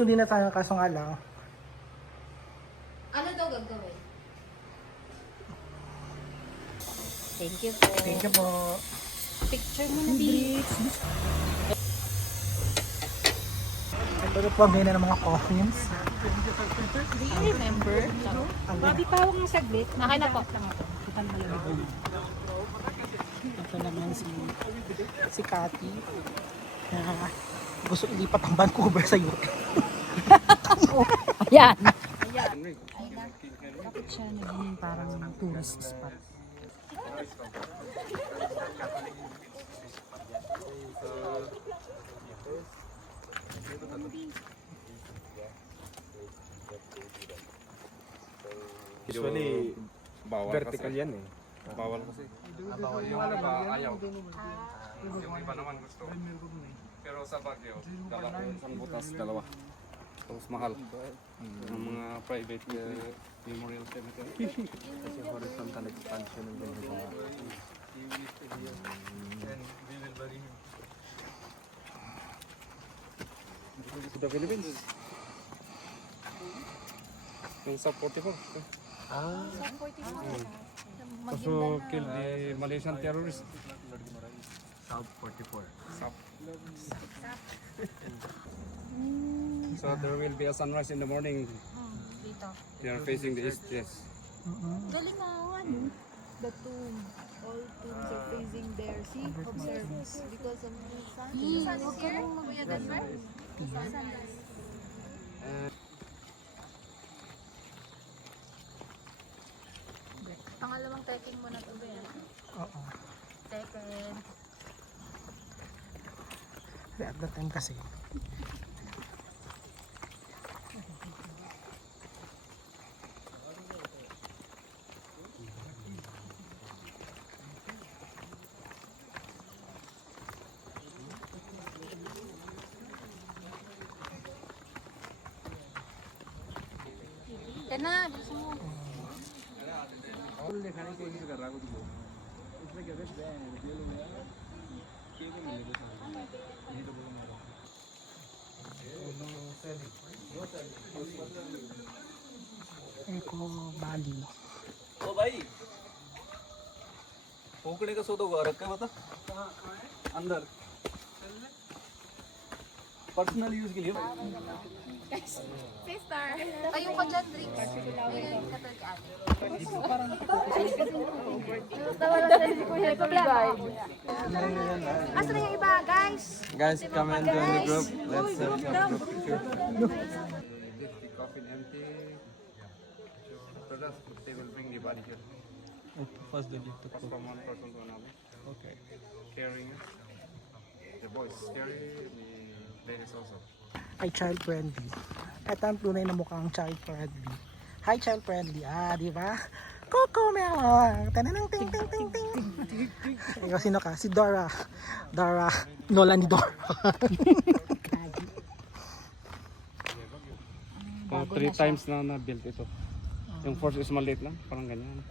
susundin na tayo kaso nga lang. Ano daw gagawin? Thank you po. Thank you po. Picture mo na din. Ito na po ang ganyan ng mga coffins. Do you remember? Babi, pawag mo saglit. Okay na po. Kitang malamig. Ito naman si Cathy na gusto ilipat ang Vancouver sa UK. Ayan. Bakit siya naging parang tourist spot? Usually, Bawal vertical kasi. yan eh. Bawal kasi. Bawal yung iba ayaw. Yung iba naman gusto. Pero sa Baguio, isang butas, dalawa. Tapos mahal. Ang mga private memorial cemetery. Kasi horizontal expansion ng ginagawa. To the Philippines. Yung sa 44. Ah, Also killed the Malaysian terrorist. South 44. Sap. So there will be a sunrise in the morning. Dito. They are facing the east, yes. Galing nga ano. The tomb, all tombs are facing there. See, observe. Because of the sun. Huwag ka nang magbuyagan ba? Pangalawang taking mo na ito ba yan? Oo. Second. At that time kasi. Yan na, gusto mo. Eco Bali. ओ भाई फूकने का सौदा हुआ रखा है बता अंदर personal use के लिए Sister. Ayun ka dyan, drinks. Ayun ka dyan, ate. Asa na yung iba, guys? guys come and join the group let's have a group picture The coffin empty. After that, they will bring the body here. first they need to Pass from one person to another. okay Carrying it. The boys carry, the ladies also. Ay, child friendly. Ito ang tunay na mukhang child friendly. Hi, child friendly. Ah, di ba? Coco Melon. Tananang ting ting ting ting. Ikaw, sino ka? Si Dora. Dora. Nola ni Dora. So, 3 times na na-build ito. Yung first is maliit lang, parang ganyan.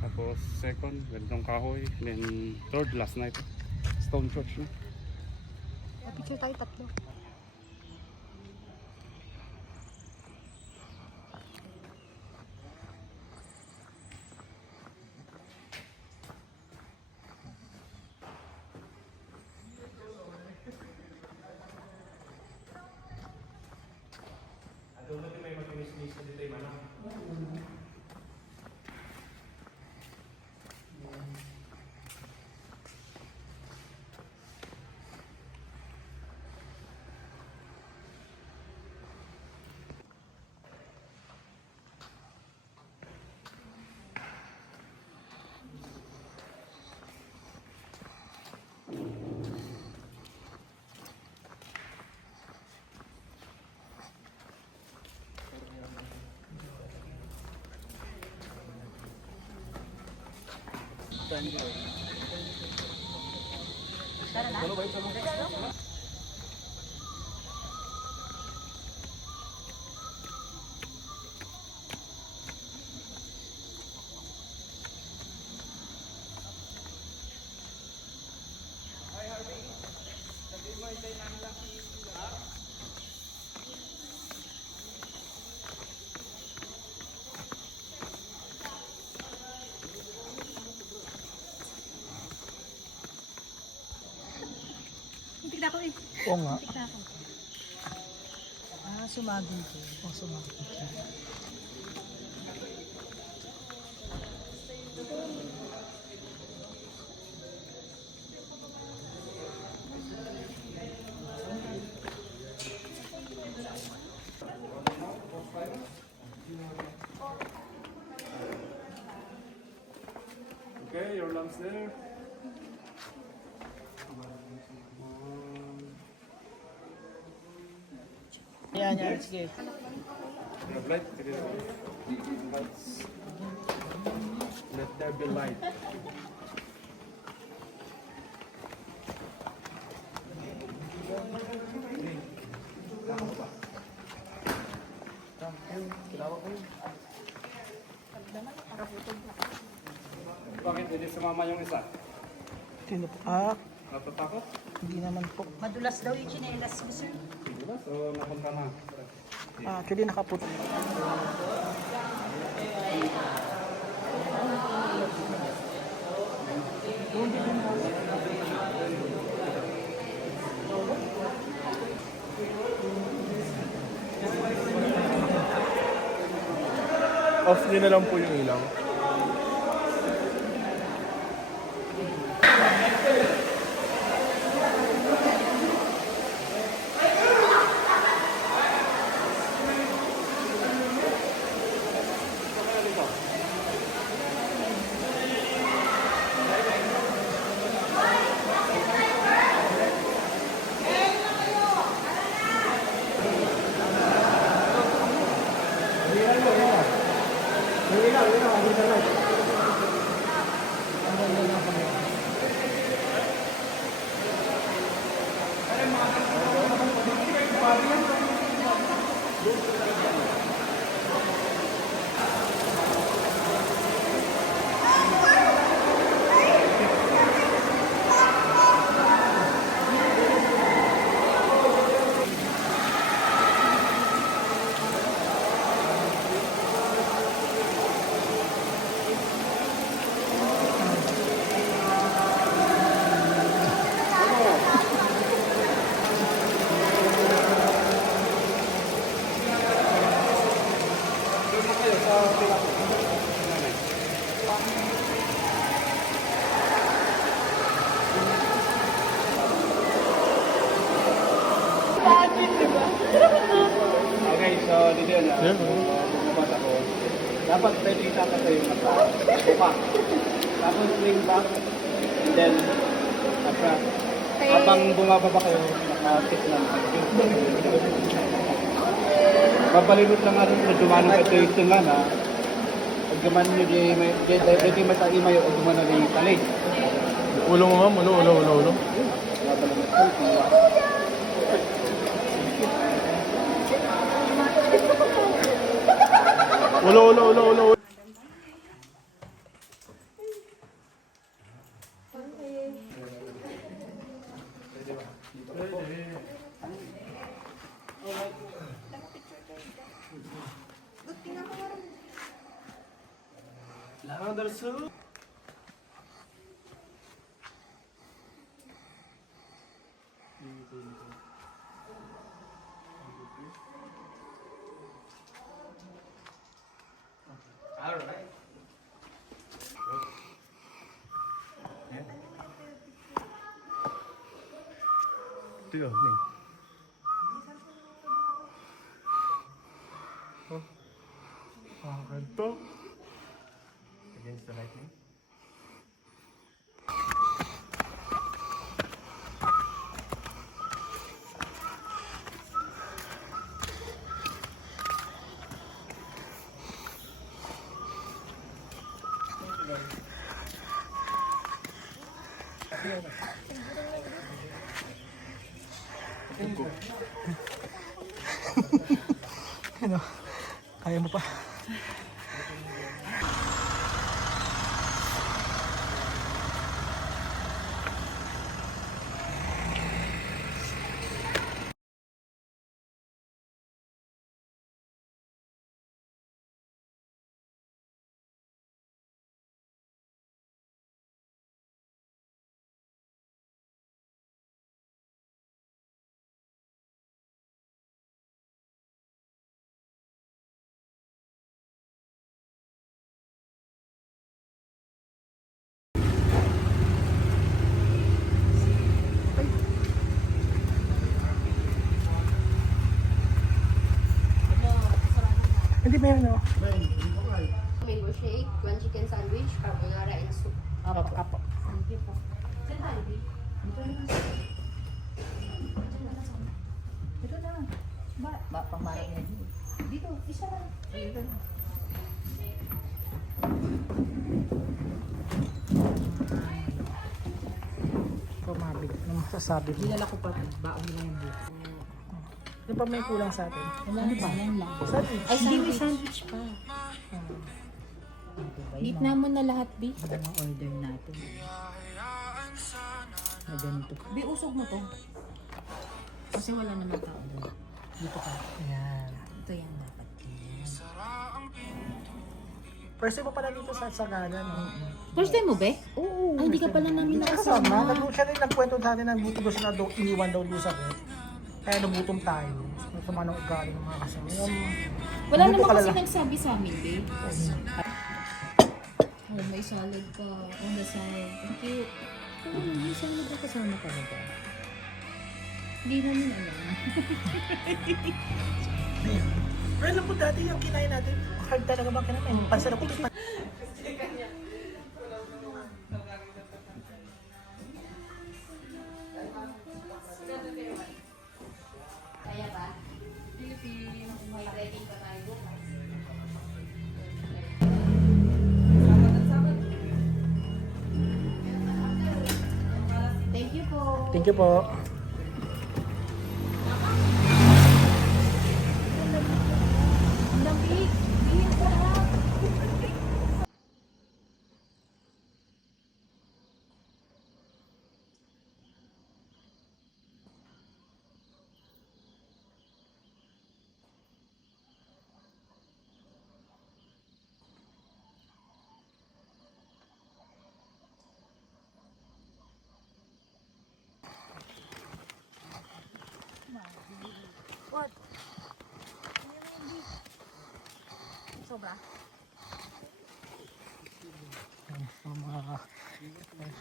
Tapos second, ganitong kahoy. Then third, last night. Stone church na. Picture tayo tatlo. na ako eh. Oo nga. Muntik na ako. Ah, sumagin ko. Oh, sumakit. Okay, your lamps there. Yan, yan. Sige. Red light. Sige. Lights. Let there be light. Bakit hindi sumama yung isa? Sino po? Ah, Natatakot? hindi naman po. Madulas daw yung chinelas mo, sir. Sige ba? So, napunta na. Ah, actually, nakaputi. Off nyo na lang po yung ilaw. Okay, so dito yun. Bumabas ako. Dapat pwede itakas sa yung mata. Buka. Tapos swing back. And then, atras. Habang bumababa kayo, nakasit lang. Babalibot lang natin sa dumanong ito yung tungan ha. Pag duman nyo di matali mayo o duman na di tali. Ulo mo ma'am, ulo. Babalibot ko. Ulo. Tiyo, ning. Ganito. Against the lightning. Ano? Kaya mo pa? may ano. Mango shake, one chicken sandwich, carbonara, and soup. Apo, apo. Thank you po. Saan tayo, babe? Dito na. Pangmarap niya dito. Dito, isa lang. Dito na. Pumabig. Ano masasabi mo? Dinala ko pa, baon lang yung buko. Ano pa may kulang sa atin? Ano ba? Yan lang. Sandwich. Ay, hindi may sandwich pa. Gitna mo na lahat, B. Ito ang order natin. Na ganito. Bi, usog mo to. Kasi wala naman tao doon. Dito ka. Ayan. Ito yan dapat. First time mo pala dito sa Sagana, no? First time mo, be? Oo. Ay, hindi ka pala namin Hindi ka kasama. nakasama. Siya rin nagkwento sa atin na buti ko siya na daw, iniwan daw doon sa bed. Kaya nagutom tayo. Sa manong ugali ng mga kasama. Wala Buto naman ka kasi lang. nagsabi sa amin, be. Oh, may salad pa on the side. Ang cute. Oo, may salad na kasama talaga. Hindi namin alam. Pero alam mo dati yung kinain natin, hard talaga ba kinain? Pansan ako, Kaya ba? Philippines. May ready pa tayo bukas. Thank you po. Thank you po. Ang lamig. Bihil ko lahat. Sobra.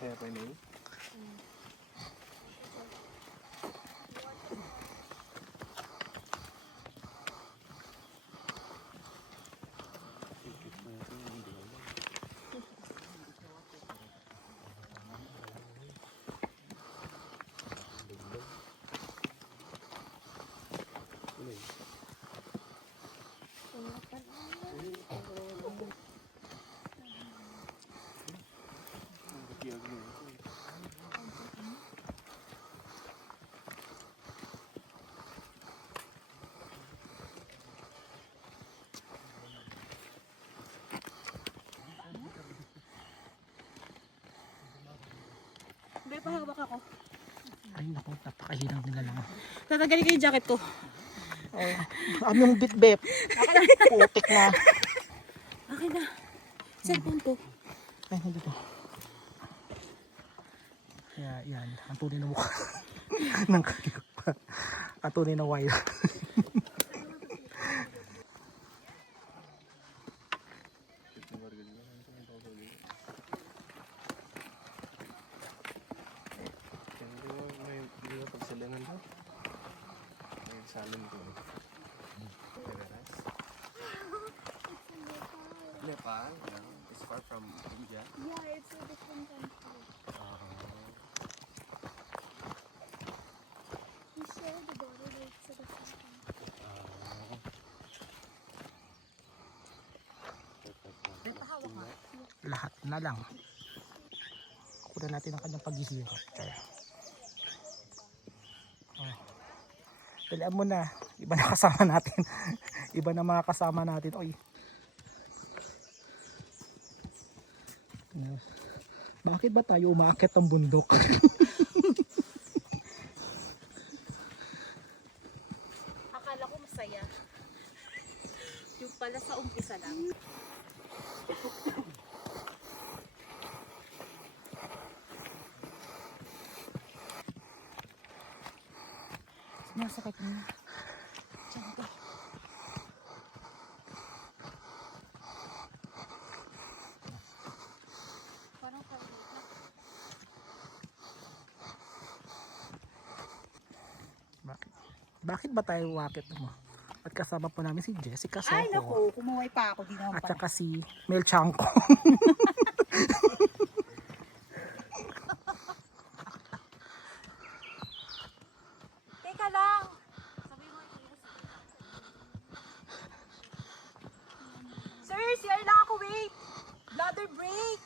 Kaya pa yun. Be, pahawak ako. Ay naku, napakahinang nila lang. Tatagalin ko yung jacket ko. Yung bitbep. Putik na. Akin na. Cellphone ko. Ay, hindi to. Kaya yan, ang tunay na mukha ng kayop pa. Ang tunay na wire. May pagsalangan daw. May salon ko. Nepal, yeah. It's far from India. Yeah, it's a different country. We share the border, but it's a different country. Lahat na lang. Kukunan natin ang kanyang paghihirap. Kaya. Oh. Dalian mo na. Iba na kasama natin. Iba na mga kasama natin. Oy. Bakit ba tayo umaakit ng bundok? Akala ko masaya. Yung pala sa umpisa lang. Masakit na. Diyan to. Parang kalit na. Bakit ba tayo umaakit mo? At kasama po namin si Jessica Soho. Ay, naku, kumuhay pa ako. Di naman At pala. saka si Mel Chanco. Teka lang. Sir, CR lang ako, wait. Bladder break.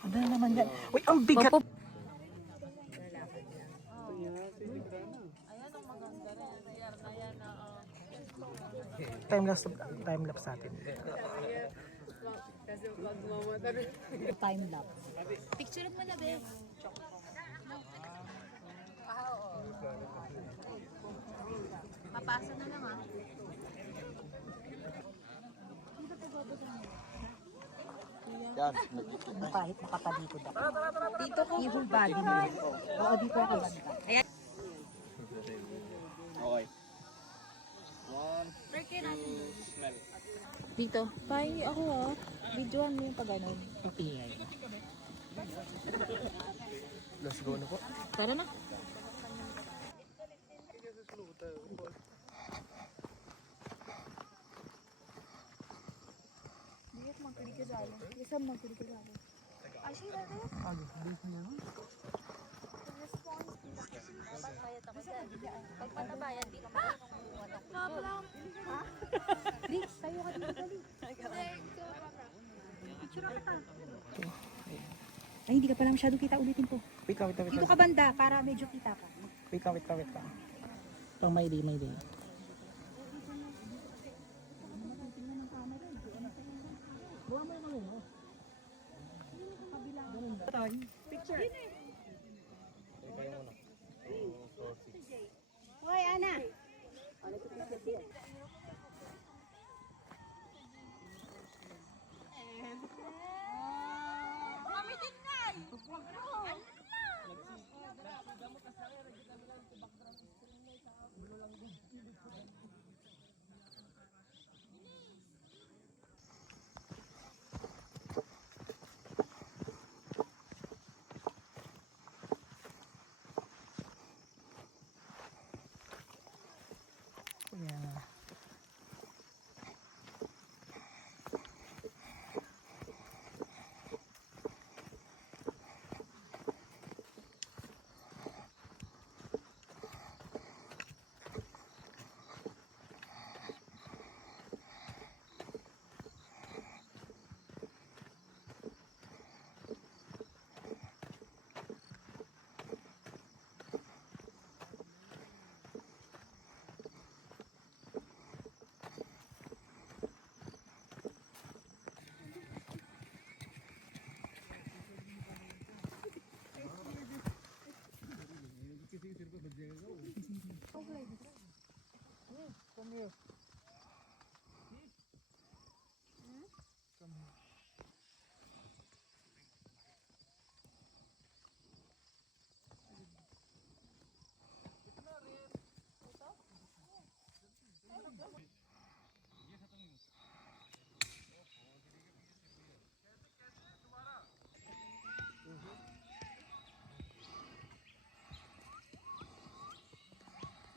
Ano na naman yan? Uy, ang bigat! Time lapse natin. Time lapse. Picture mo na, be. Papasa na lang, ah. Kahit makatalikod ako. Dito ko. Yung body mo. Oo, dito ako banda. Ayan. Okay. Dito. Pahingi ako ah. Videoan mo yung pag ganon. Ang ingay. Let's go na po. Tara na. Ay, hindi ka pala masyado kita. Ulitin ko. Wait lang, wait lang, wait Dito lang. ka banda para medyo kita ka. Wait lang, wait lang, wait lang. Pang may day, may day. Hoy, Ana. Ayan.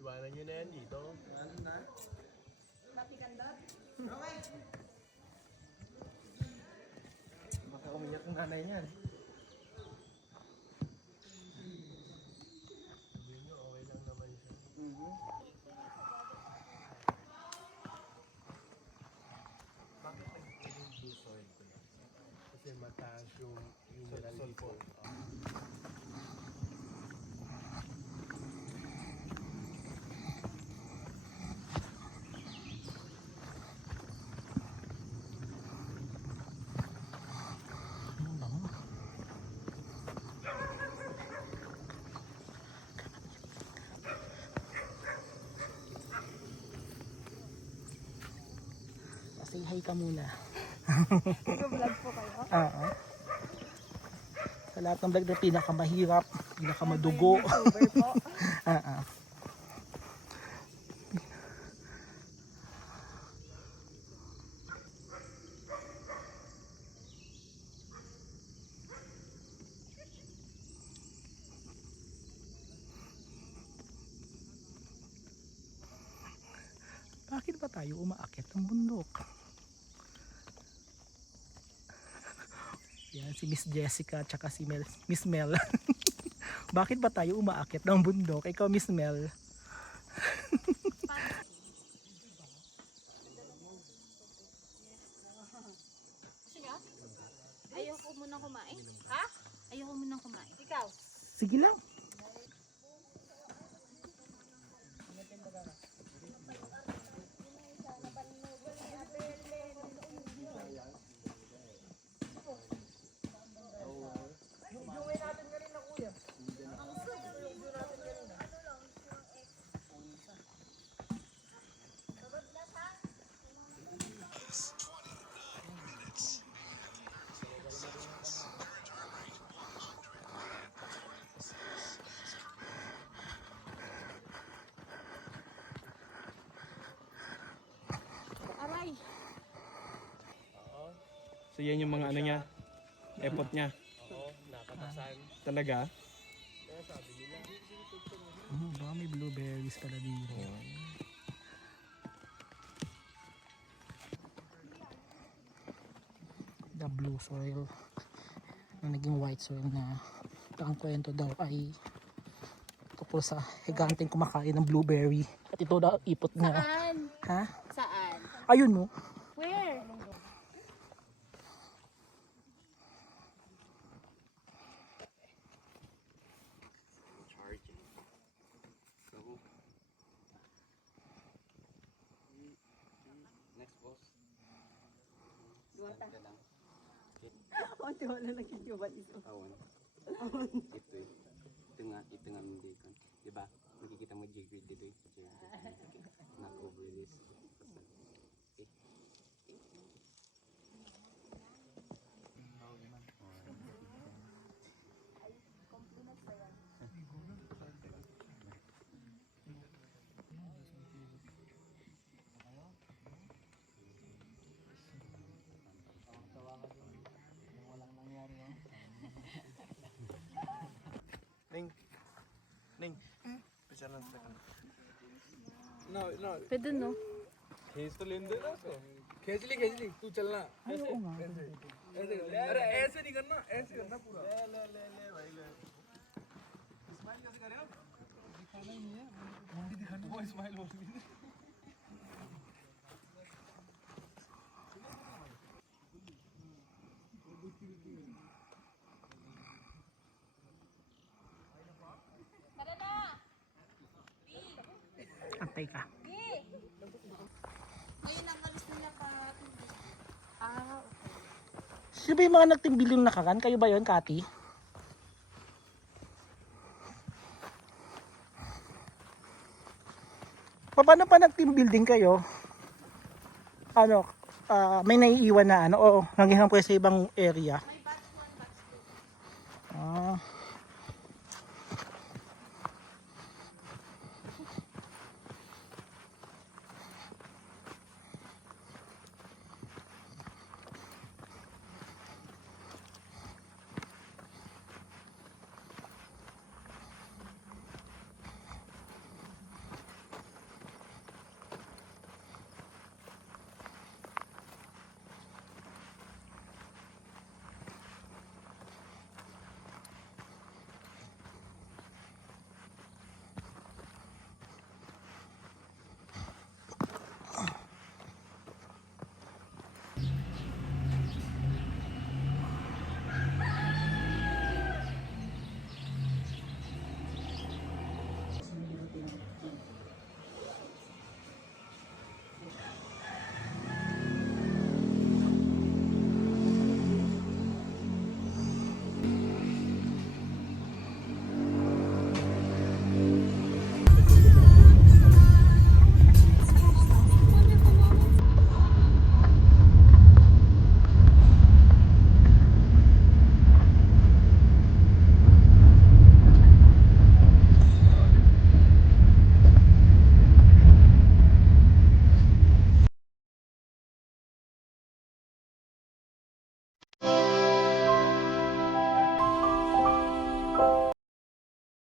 Iwanan nyo na yan dito. Baka umiyak ang nanay niyan. Sabihin nyo, okay lang naman siya. Bakit nag-feeling blue soil ko lang? Kasi mataas yung mineral dito. Say hi ka muna. Nag-vlog po kayo? Oo. Sa lahat ng vlog na pinakamahirap, pinakamadugo. YouTuber po. Oo. Bakit ba tayo umaakyat ng bundok? Yan, si Miss Jessica at saka si Miss Mel. Bakit ba tayo umaakyat ng bundok? Ikaw, Miss Mel. Ayoko munang kumain. Ha? Ayoko munang kumain. Ikaw? Sige lang. Aray. So yan yung mga ano niya, effort niya. Oo, nakatasan. Talaga? Kaya sabi nila, Baka may blueberries pala dito. The blue soil na naging white soil na ang kwento daw ay tungkol sa higanteng kumakain ng blueberry at ito daw ipot niya. Saan? Ha? Saan? Ayun mo. Where? Next boss. Awan. Ito nga ng bacon. Diba? Makikita mo J-grade dito eh. Not over this. Okay. Ning, picture lang sa kan. Pwede no? खींच तो लेने देना उसको खींच ली तू चलना Ay, oo nga. ऐसे अरे ऐसे नहीं करना ऐसे करना पूरा ले ले ले ले भाई ले स्माइल कैसे करें आप दिखाना ही नहीं है मुंडी दिखाना वो स्माइल बोल रही है Antay ka. Ngayon ang alis nila pa. Ah, Sino ba yung mga nag-team building nakaraan? Kayo ba yun, Kati? Paano pa nag-team building kayo? Ano, may naiiwan na ano o nanghihan po sa ibang area?